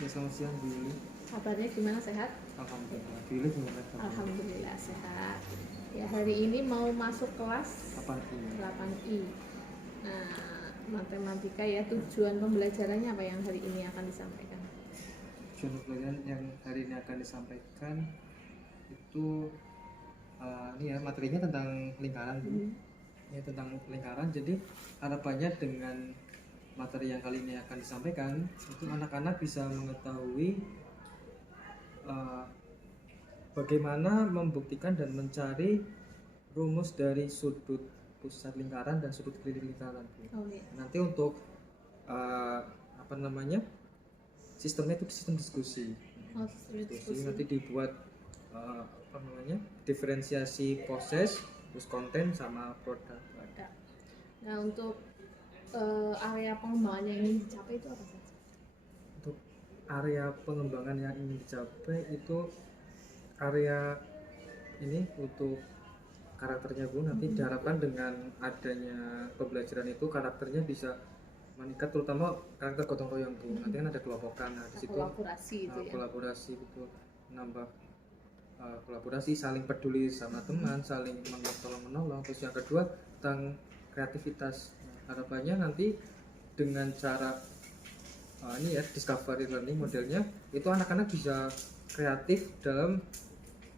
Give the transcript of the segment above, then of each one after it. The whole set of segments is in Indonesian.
Ya, selamat siang Bu Yuli. Kabarnya gimana, sehat? Alhamdulillah. Bu Yuli gimana kabarnya? Alhamdulillah sehat. Ya, hari ini mau masuk kelas 8I. 8I. Nah, matematika ya, tujuan pembelajarannya apa yang hari ini akan disampaikan? Tujuan pembelajaran yang hari ini akan disampaikan itu ini ya, materinya tentang lingkaran. Ya, tentang lingkaran. Jadi harapannya dengan materi yang kali ini akan disampaikan itu anak-anak bisa mengetahui bagaimana membuktikan dan mencari rumus dari sudut pusat lingkaran dan sudut keliling lingkaran. Oh, iya. Nanti untuk sistemnya itu sistem diskusi. Oh, diskusi. Nanti dibuat diferensiasi proses, terus konten sama produk. Nah, untuk area pengembangan yang ingin dicapai itu apa saja? Untuk area pengembangan yang ingin dicapai itu area ini untuk karakternya Bu, nanti diharapkan dengan adanya pembelajaran itu karakternya bisa meningkat, terutama karakter gotong royong Bu. Nanti kan ada kelompokan, nah di situ kolaborasi itu ya. Kolaborasi betul, nambah kolaborasi, saling peduli sama teman, saling tolong menolong. Terus yang kedua tentang kreativitas. Harapannya nanti dengan cara ini ya, discovery learning modelnya, itu anak-anak bisa kreatif dalam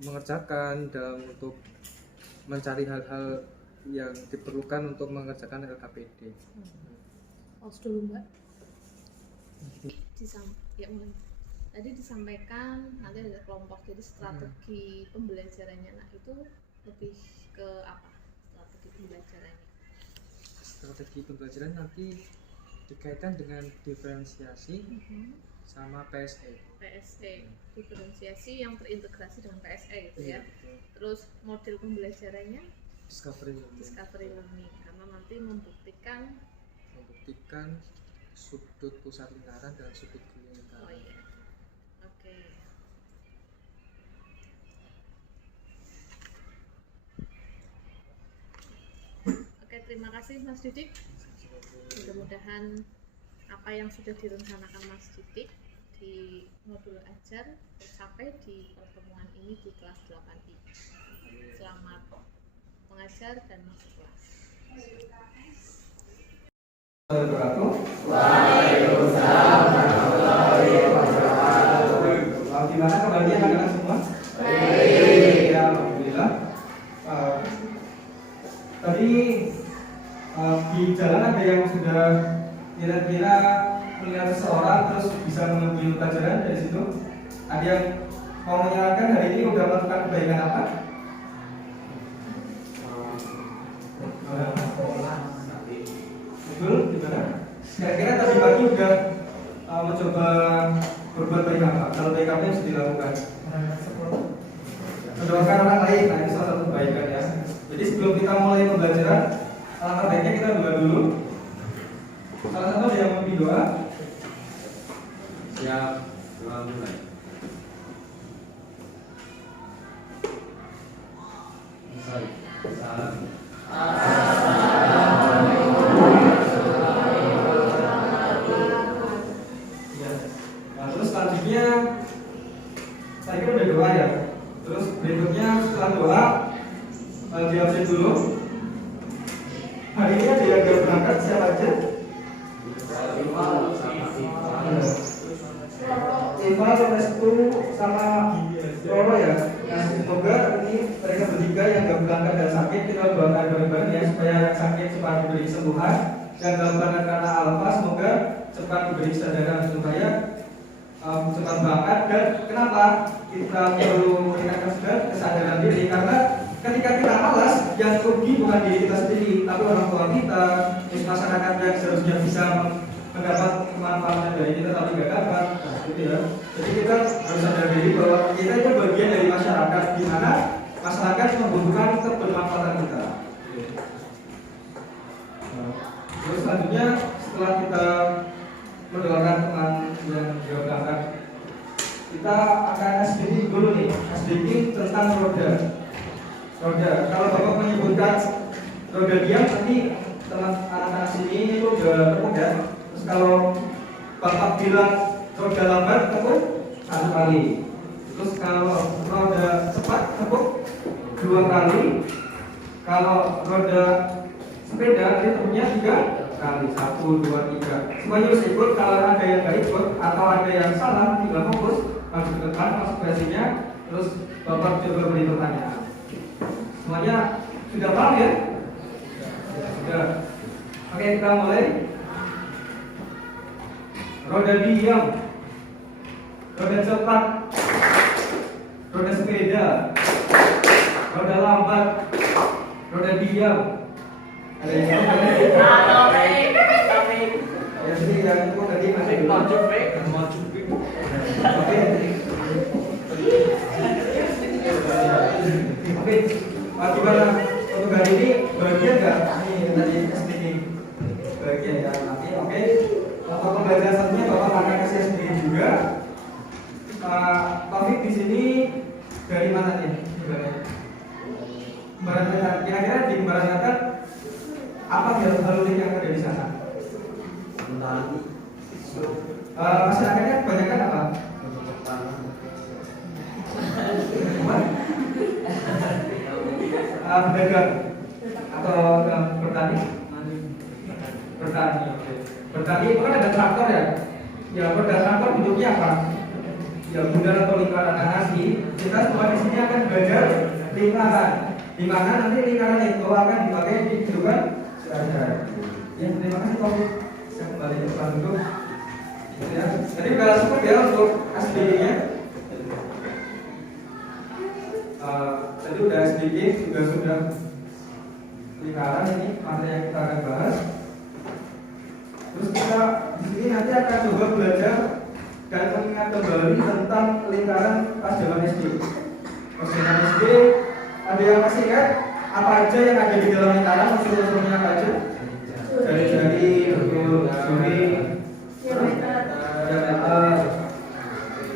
mengerjakan, dalam untuk mencari hal-hal yang diperlukan untuk mengerjakan LKPD. Pause dulu Mbak. Ya, mulai. Tadi disampaikan nanti ada kelompok, jadi strategi pembelajarannya. Nah, itu lebih ke apa strategi pembelajarannya? Strategi pembelajaran nanti dikaitkan dengan diferensiasi sama PSE. Diferensiasi yang terintegrasi dengan PSE gitu ya. Betul. Terus model pembelajarannya Discovery learning karena nanti membuktikan sudut pusat lingkaran dan sudut keliling lingkaran. Oh iya. Oke. Oke, terima kasih Mas Didik. Mudah-mudahan apa yang sudah direncanakan Mas Didik di modul ajar tercapai di pertemuan ini di kelas 8I. Selamat mengajar dan masuk kelas. Waalaikumsalam warahmatullahi wabarakatuh. Gimana kabarnya anak-anak semua? Baik. Ya, alhamdulillah. Tadi di jalan ada yang sudah kira-kira melihat seseorang terus bisa mengambil pelajaran dari situ. Ada yang mau menyatakan hari ini udah melakukan kebaikan apa? Betul, gimana? Kira-kira tadi pagi udah mencoba berbuat baik apa? Kalau baik apa yang sudah dilakukan? Mendoakan orang lain, nah ini salah satu kebaikan ya. Jadi sebelum kita mulai pembelajaran, alangkah baiknya kita doa dulu. Salah satu ada yang mau doa. Siap, doa mulai. Salam. Nah, terus selanjutnya saya kira udah doa ya. Terus berikutnya setelah doa di absen dulu. Hari ini ada yang gak berangkat, siapa aja? Eva, Restu, sama Roro ya. Nah, semoga ini mereka bertiga yang gak berangkat dan sakit, kita doakan bareng-bareng ya supaya yang sakit cepat diberi kesembuhan, yang dalam keadaan karena alfa semoga cepat diberi kesadaran supaya cepat berangkat. Dan kenapa kita perlu meningkatkan kesadaran diri? Karena ketika kita malas, yang rugi bukan diri kita sendiri, tapi orang tua kita, masyarakat yang seharusnya bisa mendapat kemanfaatan dari kita tapi nggak dapat, nah, gitu ya. Jadi kita harus sadar diri bahwa kita itu bagian dari masyarakat, di mana masyarakat membutuhkan kebermanfaatan kita. Terus selanjutnya setelah kita mendoakan teman yang juga berangkat, kita akan speaking dulu nih, speaking tentang roda. Kalau Bapak menyebutkan roda diam, nanti teman anak-anak sini itu udah ketemu ya. Terus kalau Bapak bilang roda lambat tepuk 1 kali. Terus kalau roda cepat tepuk 2 kali. Kalau roda sepeda nanti tepuknya 3 kali. 1, 2, 3. Semuanya harus ikut. Kalau ada yang nggak ikut atau ada yang salah, tinggal fokus maju ke depan konsekuensinya. Terus Bapak coba beri pertanyaan. Semuanya sudah paham ya? Sudah. Oke, kita mulai. Roda diam, roda cepat, roda sepeda, roda lambat, roda diam. Ada yang tahu? Ya, jadi yang itu tadi masih maju. Oke. Oke, gimana untuk hari ini bagian nggak? Ini tadi speaking bagian ya nanti. Oke, untuk pembelajaran satunya Bapak akan kasih speaking juga. Taufik di sini dari mana nih? Kembaran kira-kira di Kembaran apa hal-hal yang ada di sana? Masyarakatnya kebanyakan apa? Pedagang atau bertani? Bertani. Bertani itu kan ada traktor ya. Ya, roda traktor bentuknya apa? Ya, bunder atau lingkaran. Nah, nanti kita semua di sini akan belajar lingkaran. Di mana nanti lingkaran itu akan dipakai di kehidupan sehari-hari. Ya, terima kasih Pak. Saya kembali ke depan dulu. Ya, jadi udah cukup ya untuk SDG-nya. Tadi udah SDG juga sudah lingkaran ini materi yang kita akan bahas. Terus kita di sini nanti akan coba belajar dan mengingat kembali tentang lingkaran pas zaman SD. Pas zaman SD ada yang masih ingat apa aja yang ada di dalam lingkaran, unsur-unsurnya apa aja? Jari-jari, betul, jari,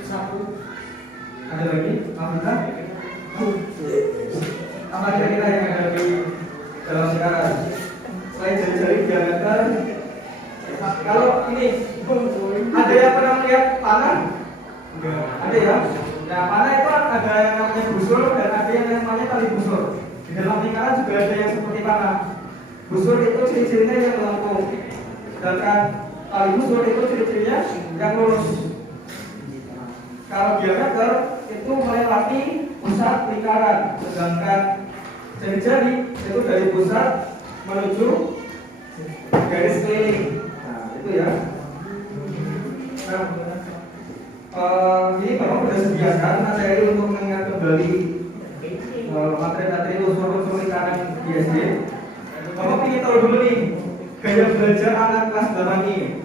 sapu. Ada lagi? Apa? Apa kira-kira yang ada di dalam lingkaran? Selain jari-jari diameter, kalau ini ada yang pernah melihat panah? Enggak. Ada ya? Nah, panah itu ada yang namanya busur dan ada yang namanya tali busur. Di dalam lingkaran juga ada yang seperti panah. Busur itu ciri-cirinya yang melengkung, sedangkan tali busur itu ciri-cirinya yang lurus. Kalau diameter itu melewati pusat lingkaran, sedangkan jari-jari itu dari pusat menuju garis keliling. Nah, itu ya. Ini Bapak sudah sediakan materi untuk mengingat kembali materi-materi unsur-unsur lingkaran di SD. Bapak ingin tahu dulu nih gaya belajar anak kelas 8 ini.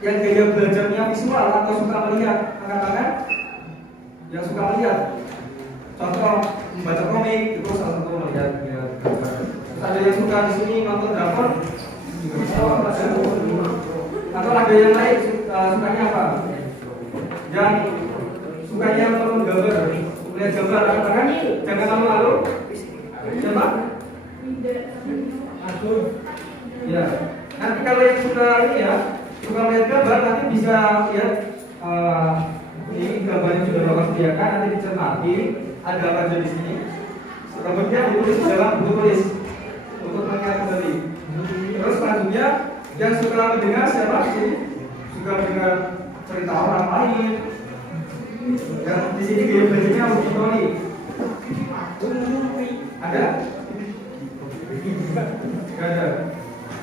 Yang gaya belajarnya visual atau suka melihat, angkat tangan. Yang suka melihat. Contoh membaca komik itu salah satu melihat. Ada yang suka di sini nonton drakor. Atau ada yang lain sukanya apa? Yang sukanya menonton gambar, melihat gambar, angkat tangan. Jangan lalu-lalu. Siapa? Ya. Nanti kalau yang suka ini ya, suka melihat gambar nanti bisa lihat ini gambar yang sudah Bapak sediakan, nanti dicermati ada apa aja di sini. Kemudian ditulis di dalam buku tulis untuk mengingat kembali. Terus selanjutnya yang suka mendengar siapa sih? Suka mendengar cerita orang lain. Yang di sini gaya belajarnya auditori. Ada? Gak ada.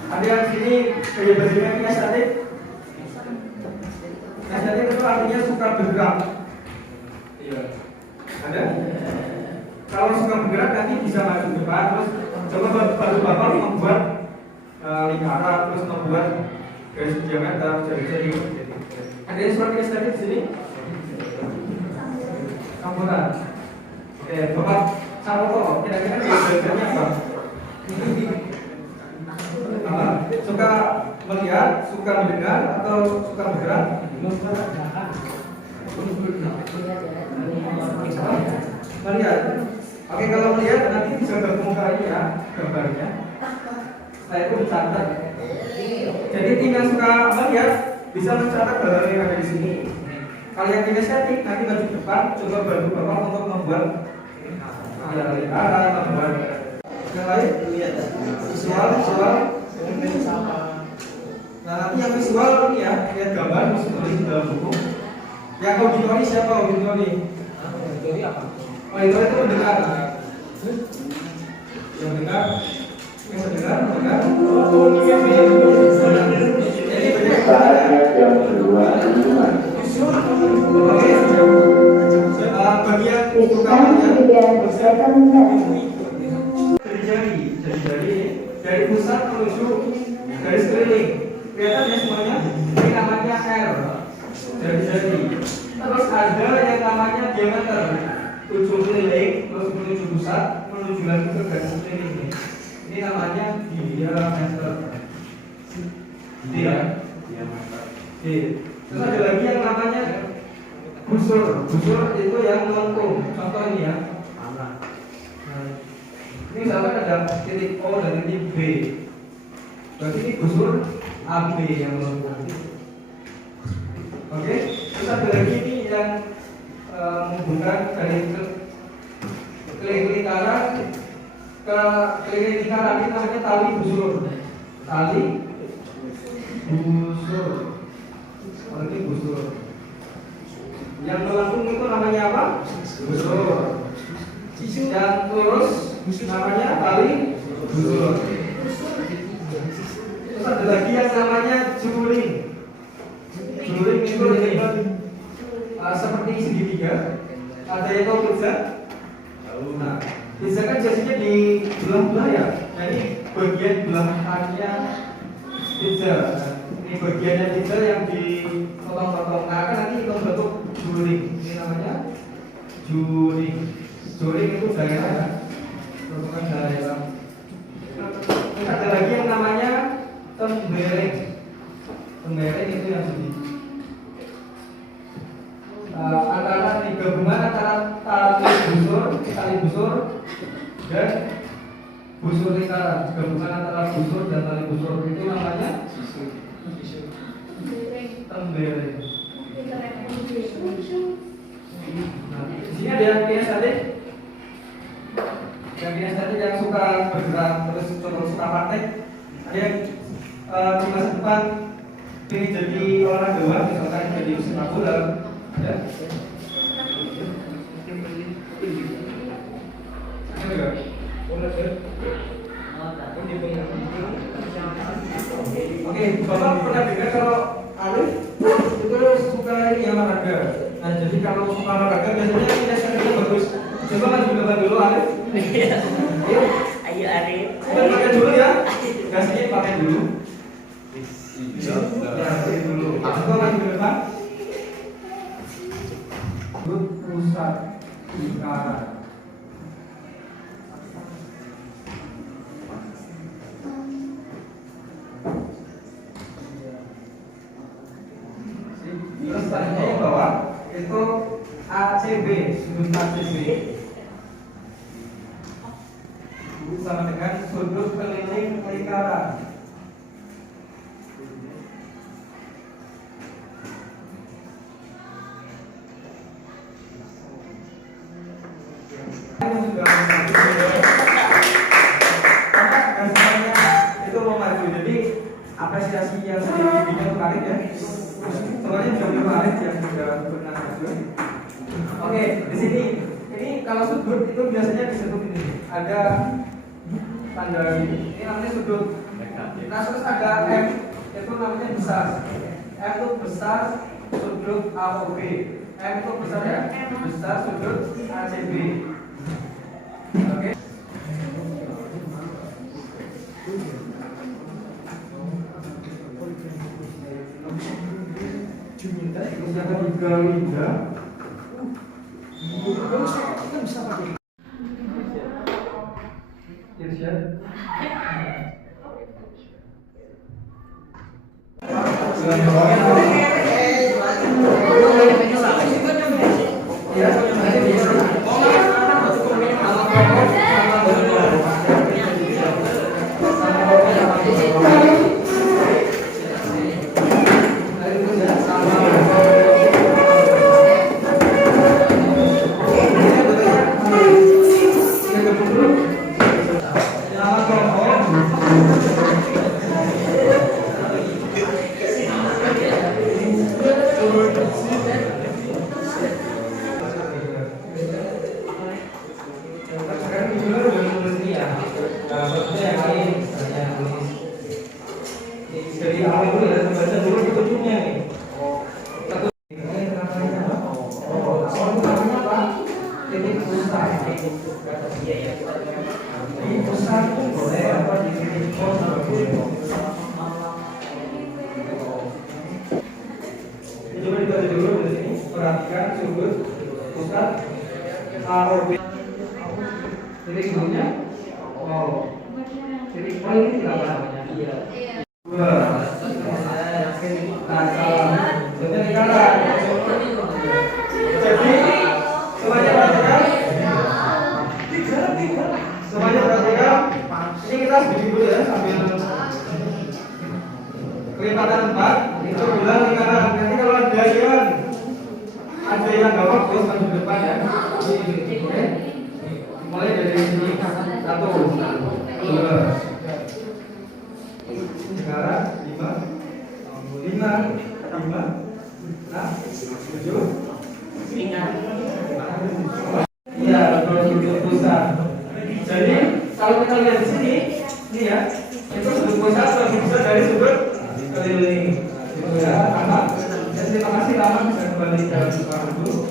Ada yang sini gaya belajarnya kinestetik. Kinestetik itu artinya suka bergerak. Iya. Ada? Kalau suka bergerak nanti bisa maju ke depan. Terus coba bantu Bapak membuat lingkaran, terus membuat garis diameter, jari-jari. Ada yang suka kinestetik di sini? Campuran. Oke, Bapak Saroto, kira-kira gaya belajarnya apa? Suka melihat, suka mendengar, atau suka bergerak? Melihat. Oke, kalau melihat nanti bisa gabung ke ini ya gambarnya. Setelah itu dicatat. Jadi tim yang suka melihat bisa mencatat gambar yang ada di sini. Kalau yang kinestetik nanti maju depan, coba bantu bapak untuk membuat lingkaran, membuat yang lain visual. Nah nanti yang visual ini ya, lihat gambar mesti tulis di dalam buku. Yang auditori siapa auditori? Auditori apa? Auditori itu mendengar. Yang mendengar. Jadi bagian dari pusat menuju garis keliling. Kelihatan ya semuanya? Ini namanya R. Jari-jari. Terus ada yang namanya diameter. Ujung keliling terus menuju pusat, menuju lagi ke garis keliling. Ini namanya diameter. D ya? Diameter. D. Terus ada lagi yang namanya busur. Busur itu yang melengkung. Contoh ini ya. Nah, ini misalkan ada titik O dan titik B. Berarti ini busur AB yang melengkung. Oke. Terus ada lagi ini yang menghubungkan dari keliling lingkaran ke keliling lingkaran ini namanya tali busur. Tali busur. Ini busur. Yang melengkung itu namanya apa? Busur. Yang lurus namanya tali busur. Terus ada lagi yang namanya juling. Juling itu ini seperti segitiga. Ada yang tahu pizza? Nah, pizza kan biasanya di belah-belah ya. Nah ini bagian belahannya pizza. Ini bagiannya pizza yang dipotong-potong. Nah kan nanti itu bentuk juling. Ini namanya juling. Juling itu daerah ya. Merupakan daerah. Ada lagi yang namanya tembereng. Tembereng itu yang sini. Antara gabungan antara tali busur dan busur lingkaran. Gabungan antara busur dan tali busur itu namanya tembereng. Nah, di sini ada yang kinestetik. Yang kinestetik yang suka bergerak terus suka praktek. Ada yang di masa depan ingin jadi olahragawan, misalkan jadi sepak bola. Ya. Oke, Bapak pernah dengar kalau Alif itu suka ini olahraga. Nah, jadi kalau suka olahraga biasanya kinestetiknya bagus. Coba maju ke depan dulu Alif. Ayo. Ayo Arif. Pakai dulu ya. Gasnya pakai dulu. Ya, pakai dulu. Coba maju ke depan. Pusat lingkaran. Terus tadinya yang bawah itu ACB, sudut ACB sama dengan sudut keliling lingkaran. Itu mau maju, jadi apresiasi yang sedikit menarik ya. Soalnya sudah menarik yang sudah pernah maju. Oke, di sini ini kalau sudut itu biasanya disebut ini ada tanda ini namanya sudut. Nah terus ada M itu namanya besar. M itu besar sudut AOB. M itu besar ya, besar sudut ACB. Oke. Usaha Galinda. Kita bisa pakai. Irsyad. dulu ya, baca dulu petunjuknya nih. Titik pusat. Di pusat boleh apa di titik pos boleh. Coba dibaca dulu di sini. Perhatikan sudut pusat AOB. Titik sebelumnya. Oh. Titik poin ini apa namanya? Iya. Dua. Nah, jadi dikalah. Jadi semuanya perhatikan. Semuanya perhatikan. Ini kita bikin dulu ya sambil kelipatan 4 itu bilang lingkaran. Nanti kalau ada yang nggak fokus maju ke depan ya. Oke. Mulai dari sini 1, 2. Sekarang 5, 6, 7. Iya, betul sudut pusat. Jadi kalau kita lihat di sini, ini ya, itu sudut pusat lebih besar dari sudut keliling. Itu ya, aman. Dan terima kasih lama bisa kembali dalam sekarang dulu.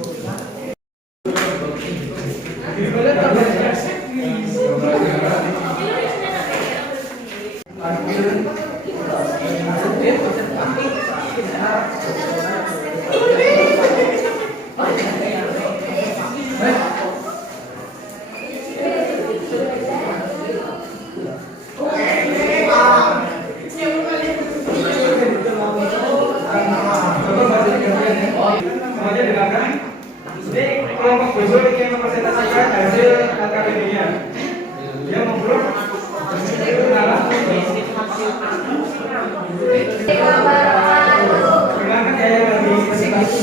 Semuanya dengarkan. Ini kelompok besok ini yang mempresentasikan hasil LKPD-nya. Dia ngobrol. Dengarkan ya yang lagi presentasi.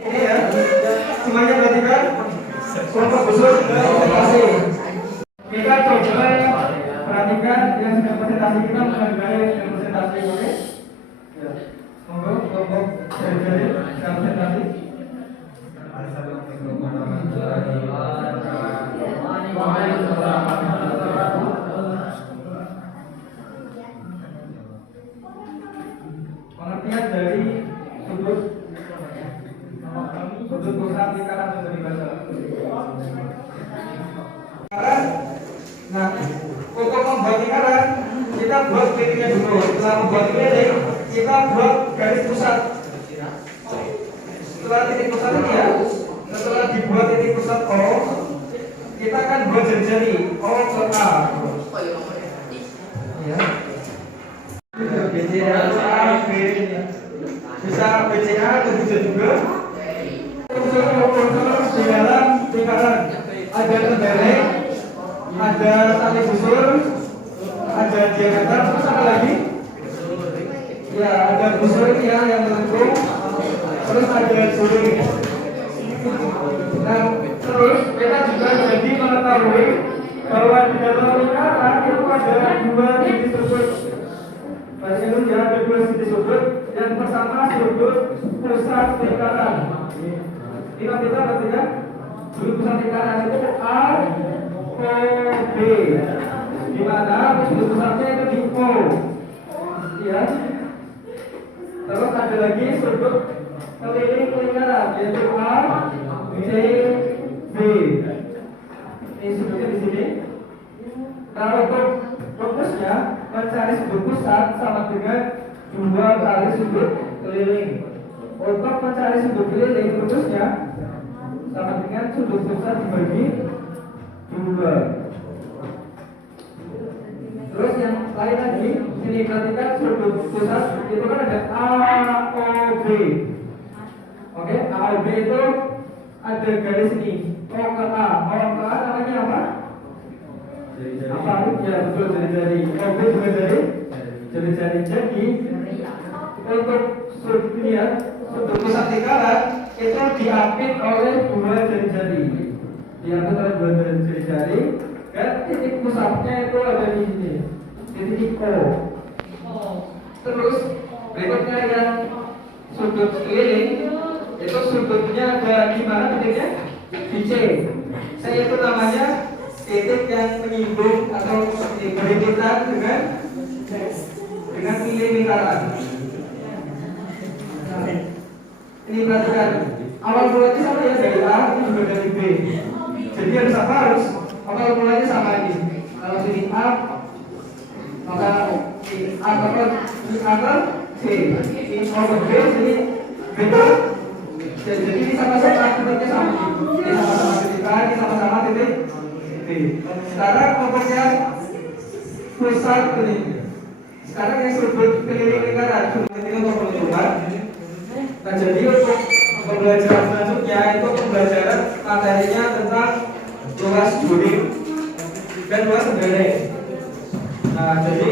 Ini ya, semuanya perhatikan. Kelompok besar sudah presentasi. Kita coba perhatikan yang sudah presentasi kita mengenai yang presentasi oke? Ya. Monggo kelompok jari-jari yang presentasi. Pengertian dari sudut pusat lingkaran sudah dibaca. Nah, untuk membuat lingkaran kita buat titiknya dulu. Setelah membuat titik, kita buat garis pusat. Setelah titik pusat ini ya, setelah dibuat titik pusat O, kita akan buat jari-jari O ke A. Ya. BCA, A, B, bisa BCA atau bisa juga unsur di dalam lingkaran. Ada tembeling, ada tali busur, ada diameter, terus apa lagi? Ya, ada busur ini ya yang melengkung, terus ada suling. Nah, terus kita juga jadi mengetahui bahwa di dalam lingkaran itu ada dua titik sudut. Baca dulu ya, ada dua titik sudut. Yang pertama sudut pusat lingkaran. Ini kita perhatikan sudut pusat lingkaran itu A, O, B. Di mana sudut pusatnya itu di O. Ya. Terus ada lagi sudut keliling lingkaran yaitu A, C, B. Ini sudutnya di sini. Kalau untuk fokusnya mencari sudut pusat sama dengan 2 kali sudut keliling. Untuk mencari sudut keliling fokusnya sama dengan sudut pusat dibagi 2. Terus yang lain lagi, ini perhatikan sudut pusat itu kan ada AOB. Oke, AOB itu ada garis ini O ke A. O ke A namanya apa? Apa? Ya betul, jari-jari. OB juga jari-jari. Jadi untuk sudut ini ya, sudut pusat lingkaran itu diapit oleh 2 jari-jari. Diapit oleh 2 jari-jari. Dan titik pusatnya itu ada di sini, di titik O. Terus Berikutnya yang sudut keliling itu sudutnya ada di mana titiknya? Di C. C itu namanya titik yang menyinggung atau berhimpitan dengan keliling lingkaran. Nah, ini perhatikan, awal mulanya sama ya, dari A ini juga dari B. Jadi harus apa? Harus awal mulanya sama ini. Kalau sini A, maka ini A ke C, ini over B, sini B. Jadi ini sama-sama titiknya sama. Ini sama-sama titik A, ini sama-sama titik B. Sekarang kelompok yang pusat ini. Sekarang yang sudut keliling lingkaran, sudut keliling untuk menunjukkan. Nah, jadi untuk pembelajaran selanjutnya itu pembelajaran materinya tentang luas budik dan luas sebenarnya. Nah, jadi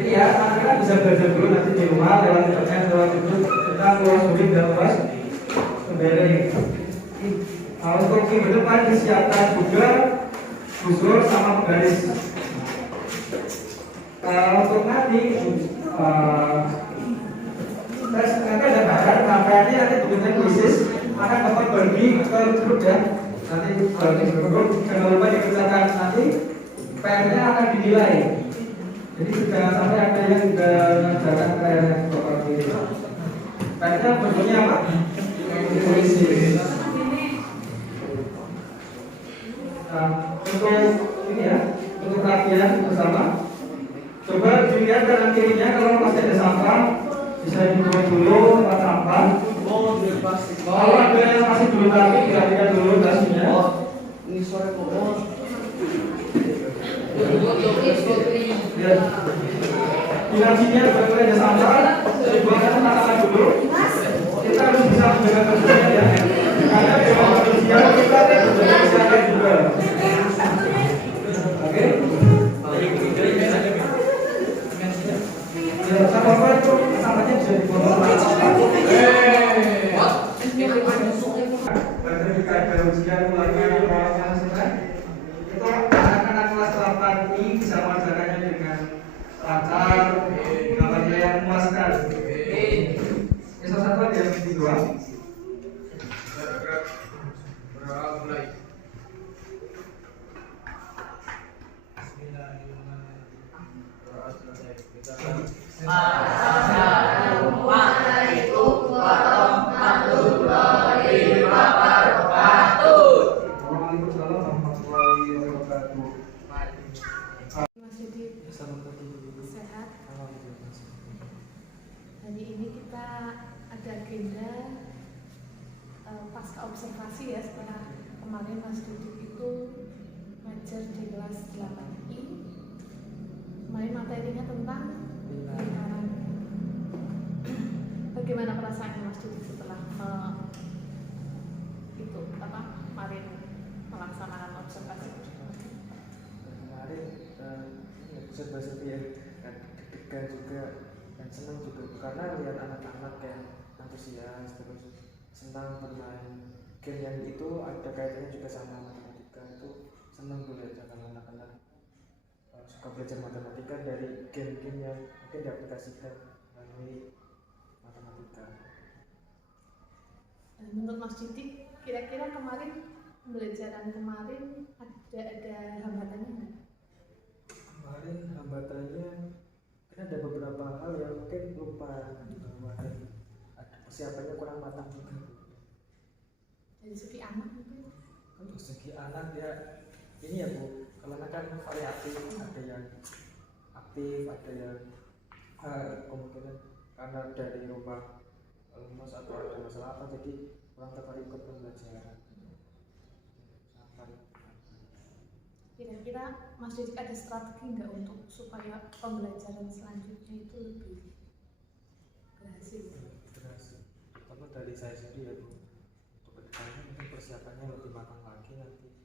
ini ya, anak-anak bisa belajar dulu nanti di rumah lewat internet, lewat YouTube tentang luas budik dan luas sebenarnya. Nah, untuk minggu depan disiapkan juga busur sama penggaris. Untuk nanti nanti ada bahan, rangkaiannya nanti bentuknya kuisis akan dapat bagi ke grup ya. Nanti bagi ke grup, jangan lupa dikerjakan nanti PR-nya akan dinilai. Jadi jangan sampai ada yang mengerjakan PR-nya seperti ini. PR-nya bentuknya apa? Kuisis. Nah, untuk ini ya, untuk latihan bersama. Coba dilihat kanan kirinya kalau masih ada sampah. Bisa dibuat dulu tempat sampah. Kalau ada yang masih belum rapi, perhatikan dulu dasinya. Ini sore kok. Di dasinya kalau ada sampah, dibuatkan tempat dulu. Kita harus bisa menjaga kebersihan ya. Karena dengan kebersihan kita menjaga kesehatan juga. Oke. Ya, sama-sama itu sampahnya bisa dipotong. Ada ujian ulangan itu anak-anak kelas 8 ini bisa mengerjakannya dengan lancar, gambarnya yang memuaskan. Salah satu ada yang di dua. Assalamualaikum warahmatullahi wabarakatuh. Waalaikumsalam warahmatullahi wabarakatuh. Mas Yudi sehat. Hari ini kita ada agenda pasca observasi ya, setelah kemarin Mas Didik itu ngajar di kelas 8I. Kemarin materinya tentang lingkaran. Bagaimana perasaan Mas Didik setelah itu kemarin melaksanakan observasi? Kemarin observasi ya, deg-degan juga dan senang juga karena lihat anak-anak yang antusias terus senang bermain game yang itu ada kaitannya juga sama matematika. Itu senang tuh lihat kalau anak-anak suka belajar matematika dari game-game yang mungkin diaplikasikan melalui matematika. Dan menurut Mas Didik, kira-kira kemarin pembelajaran kemarin ada hambatannya nggak? Kemarin hambatannya kan ada beberapa hal yang mungkin lupa ada persiapannya kurang matang juga. Dari segi anak mungkin? Untuk segi anak ya ini ya Bu, kalau anak kan variatif, ada yang aktif, ada yang kemungkinan karena dari rumah lemas atau ada masalah apa jadi kurang tertarik ikut pembelajaran. Kira-kira Mas Didik ada strategi nggak untuk supaya pembelajaran selanjutnya itu lebih berhasil? Terutama dari saya sendiri ya Bu, untuk kedepannya mungkin persiapannya lebih matang lagi nanti,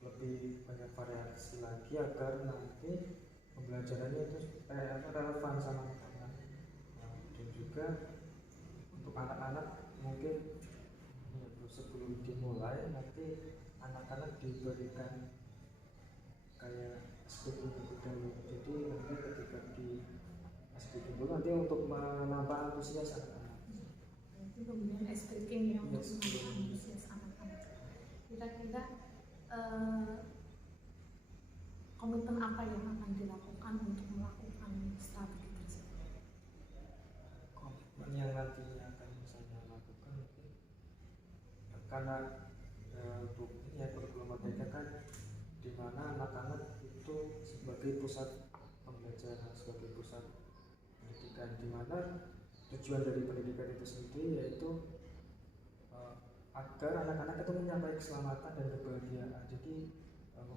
lebih banyak variasi lagi agar nanti pembelajarannya itu relevan sama anak-anak. Dan juga untuk anak-anak mungkin ya Bu, sebelum dimulai nanti anak-anak diberikan kayak SPP terlebih dahulu. Jadi nanti ketika di speaking dulu nanti untuk menambah antusias anak-anak. Itu kemudian ice breaking yang untuk Yes. menambah antusias anak-anak. Kira-kira komitmen apa yang akan dilakukan untuk melakukan strategi tersebut? Komitmen yang nantinya akan saya lakukan mungkin karena ini ya kurikulum merdeka kan di mana anak-anak itu sebagai pusat pembelajaran, sebagai pusat pendidikan, di mana tujuan dari pendidikan itu sendiri yaitu agar anak-anak itu mencapai keselamatan dan kebahagiaan. Jadi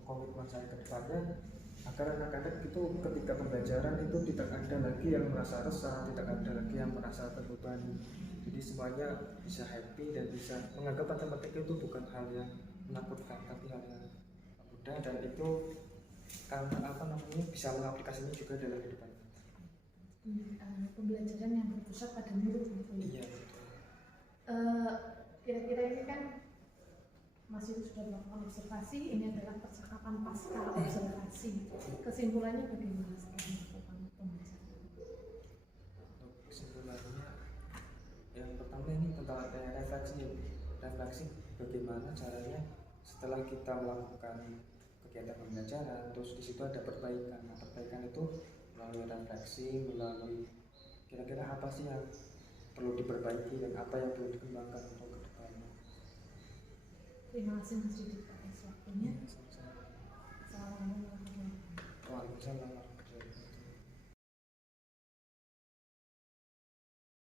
komitmen saya ke depannya agar anak-anak itu ketika pembelajaran itu tidak ada lagi yang merasa resah, tidak ada lagi yang merasa terbebani. Jadi semuanya bisa happy dan bisa menganggap matematika itu bukan hal yang menakutkan, tapi hal yang mudah, dan itu bisa mengaplikasinya juga dalam kehidupan. Pembelajaran yang berpusat pada murid gitu ya. Iya betul. Kira-kira ini kan masih sudah melakukan observasi, ini adalah percakapan pasca observasi. Kesimpulannya bagaimana setelah melakukan pembelajaran? Untuk kesimpulannya, yang pertama ini tentang refleksi bagaimana caranya setelah kita melakukan kegiatan pembelajaran, terus di situ ada perbaikan. Nah, perbaikan itu melalui refleksi, melalui kira-kira apa sih yang perlu diperbaiki dan apa yang perlu dikembangkan untuk ke depannya. Terima kasih Mas Didi.